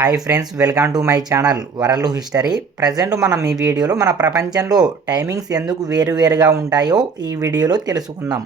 Hi friends welcome to my channel world history present మనం ఈ వీడియోలో మన ప్రపంచంలో టైమింగ్స్ ఎందుకు వేరువేరుగా ఉంటాయో ఈ వీడియోలో తెలుసుకుందాం.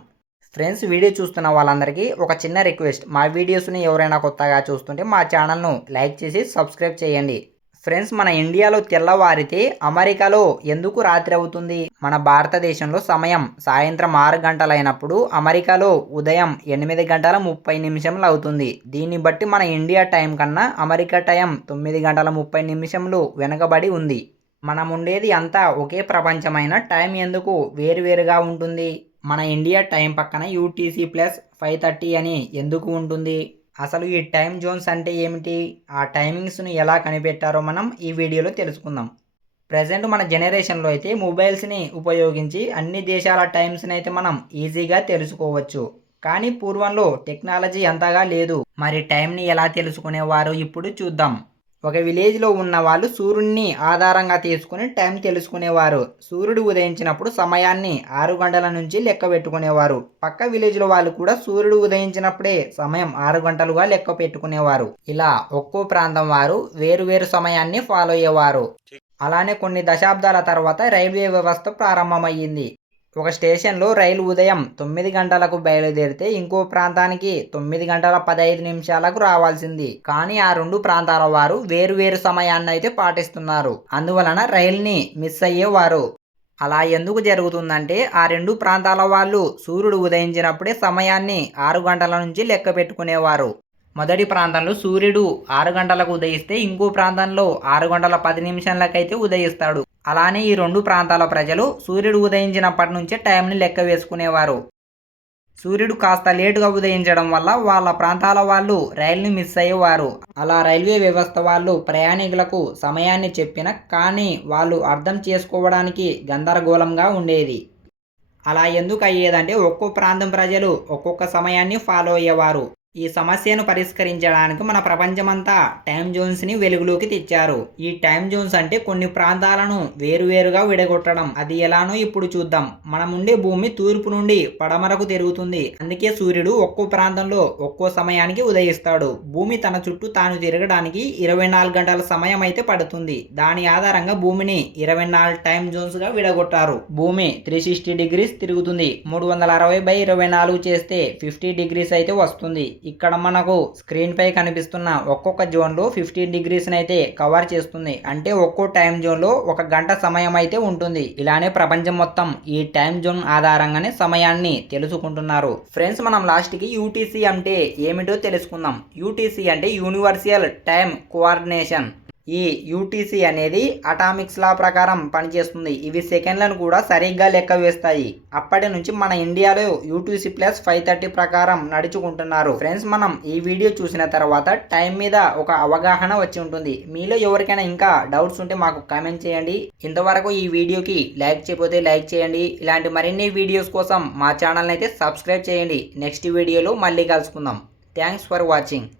ఫ్రెండ్స్ వీడియో చూస్తున్న వాళ్ళందరికీ ఒక చిన్న రిక్వెస్ట్ మా వీడియోస్ని ఎవరైనా కొత్తగా చూస్తుంటే మా ఛానల్ను లైక్ చేసి సబ్స్క్రైబ్ చేయండి. ఫ్రెండ్స్ మన ఇండియాలో తెల్లవారితే అమెరికాలో ఎందుకు రాత్రి అవుతుంది? మన భారతదేశంలో సమయం సాయంత్రం ఆరు గంటలైనప్పుడు అమెరికాలో ఉదయం ఎనిమిది గంటల ముప్పై నిమిషంలు అవుతుంది. దీన్ని బట్టి మన ఇండియా టైం కన్నా అమెరికా టైం తొమ్మిది గంటల ముప్పై నిమిషంలు వెనుకబడి ఉంది. మనం ఉండేది అంతా ఒకే ప్రపంచమైన టైం ఎందుకు వేరువేరుగా ఉంటుంది? మన ఇండియా టైం పక్కన యూటీసీ ప్లస్ ఫైవ్ థర్టీ అని ఎందుకు ఉంటుంది? అసలు ఈ టైం జోన్స్ అంటే ఏమిటి? ఆ టైమింగ్స్ను ఎలా కనిపెట్టారో మనం ఈ వీడియోలో తెలుసుకుందాం. ప్రజెంట్ మన జనరేషన్లో అయితే మొబైల్స్ని ఉపయోగించి అన్ని దేశాల టైమ్స్ని అయితే మనం ఈజీగా తెలుసుకోవచ్చు. కానీ పూర్వంలో టెక్నాలజీ అంతగా లేదు. మరి టైంని ఎలా తెలుసుకునేవారు? ఇప్పుడు చూద్దాం. ఒక విలేజ్లో ఉన్న వాళ్ళు సూర్యుడిని ఆధారంగా తీసుకుని టైం తెలుసుకునేవారు. సూర్యుడు ఉదయించినప్పుడు సమయాన్ని ఆరు గంటల నుంచి లెక్క పెట్టుకునేవారు. పక్క విలేజ్లో వాళ్ళు కూడా సూర్యుడు ఉదయించినప్పుడే సమయం ఆరు గంటలుగా లెక్క పెట్టుకునేవారు. ఇలా ఒక్కో ప్రాంతం వారు వేరు వేరు సమయాన్ని ఫాలో అయ్యేవారు. అలానే కొన్ని దశాబ్దాల తర్వాత రైల్వే వ్యవస్థ ప్రారంభమయ్యింది. ఒక స్టేషన్లో రైలు ఉదయం తొమ్మిది గంటలకు బయలుదేరితే ఇంకో ప్రాంతానికి తొమ్మిది గంటల పదహైదు నిమిషాలకు రావాల్సింది. కానీ ఆ రెండు ప్రాంతాల వారు వేరు వేరు సమయాన్ని అయితే పాటిస్తున్నారు. అందువలన రైల్ని మిస్ అయ్యేవారు. అలా ఎందుకు జరుగుతుందంటే ఆ రెండు ప్రాంతాల వాళ్ళు సూర్యుడు ఉదయించినప్పుడే సమయాన్ని ఆరు గంటల నుంచి లెక్క పెట్టుకునేవారు. మొదటి ప్రాంతంలో సూర్యుడు ఆరు గంటలకు ఉదయిస్తే ఇంకో ప్రాంతంలో ఆరు గంటల పది నిమిషాలకైతే ఉదయిస్తాడు. అలానే ఈ రెండు ప్రాంతాల ప్రజలు సూర్యుడు ఉదయించినప్పటి నుంచే టైంని లెక్క వేసుకునేవారు. సూర్యుడు కాస్త లేటుగా ఉదయించడం వల్ల వాళ్ళ ప్రాంతాల వాళ్ళు రైలుని మిస్ అయ్యేవారు. అలా రైల్వే వ్యవస్థ వాళ్ళు ప్రయాణికులకు సమయాన్ని చెప్పిన కానీ వాళ్ళు అర్థం చేసుకోవడానికి గందరగోళంగా ఉండేది. అలా ఎందుకు అయ్యేదంటే ఒక్కో ప్రాంతం ప్రజలు ఒక్కొక్క సమయాన్ని ఫాలో అయ్యేవారు. ఈ సమస్యను పరిష్కరించడానికి మన ప్రపంచమంతా టైం జోన్స్ని వెలుగులోకి తెచ్చారు. ఈ టైం జోన్స్ అంటే కొన్ని ప్రాంతాలను వేరువేరుగా విడగొట్టడం. అది ఎలానో ఇప్పుడు చూద్దాం. మనం ఉండే భూమి తూర్పు నుండి పడమరకు తిరుగుతుంది. అందుకే సూర్యుడు ఒక్కో ప్రాంతంలో ఒక్కో సమయానికి ఉదయిస్తాడు. భూమి తన చుట్టూ తాను తిరగడానికి ఇరవై నాలుగు గంటల సమయం అయితే పడుతుంది. దాని ఆధారంగా భూమిని ఇరవై నాలుగు టైం జోన్స్గా విడగొట్టారు. భూమి త్రీ సిక్స్టీ డిగ్రీస్ తిరుగుతుంది. మూడు వందల అరవై బై ఇరవై నాలుగు చేస్తే ఫిఫ్టీ డిగ్రీస్ అయితే వస్తుంది. ఇక్కడ మనకు స్క్రీన్ పై కనిపిస్తున్న ఒక్కొక్క జోన్లో ఫిఫ్టీన్ డిగ్రీస్ని అయితే కవర్ చేస్తుంది. అంటే ఒక్కో టైం జోన్లో ఒక గంట సమయం అయితే ఉంటుంది. ఇలానే ప్రపంచం మొత్తం ఈ టైం జోన్ ఆధారంగానే సమయాన్ని తెలుసుకుంటున్నారు. ఫ్రెండ్స్ మనం లాస్ట్కి యూటీసీ అంటే ఏమిటో తెలుసుకుందాం. యూటీసీ అంటే యూనివర్సల్ టైం కోఆర్డినేషన్ ఈ యూటీసీ అనేది అటామిక్స్ లా ప్రకారం పనిచేస్తుంది. ఇవి సెకండ్లను కూడా సరిగ్గా లెక్క వేస్తాయి. అప్పటి నుంచి మన ఇండియాలో యూటీసీ ప్లస్ ఫైవ్ థర్టీ ప్రకారం నడుచుకుంటున్నారు. ఫ్రెండ్స్ మనం ఈ వీడియో చూసిన తర్వాత టైం మీద ఒక అవగాహన వచ్చి ఉంటుంది. మీలో ఎవరికైనా ఇంకా డౌట్స్ ఉంటే మాకు కామెంట్ చేయండి. ఇంతవరకు ఈ వీడియోకి లైక్ చేయకపోతే లైక్ చేయండి. ఇలాంటి మరిన్ని వీడియోస్ కోసం మా ఛానల్ని అయితే సబ్స్క్రైబ్ చేయండి. నెక్స్ట్ వీడియోలో మళ్ళీ కలుసుకుందాం. Thanks for watching.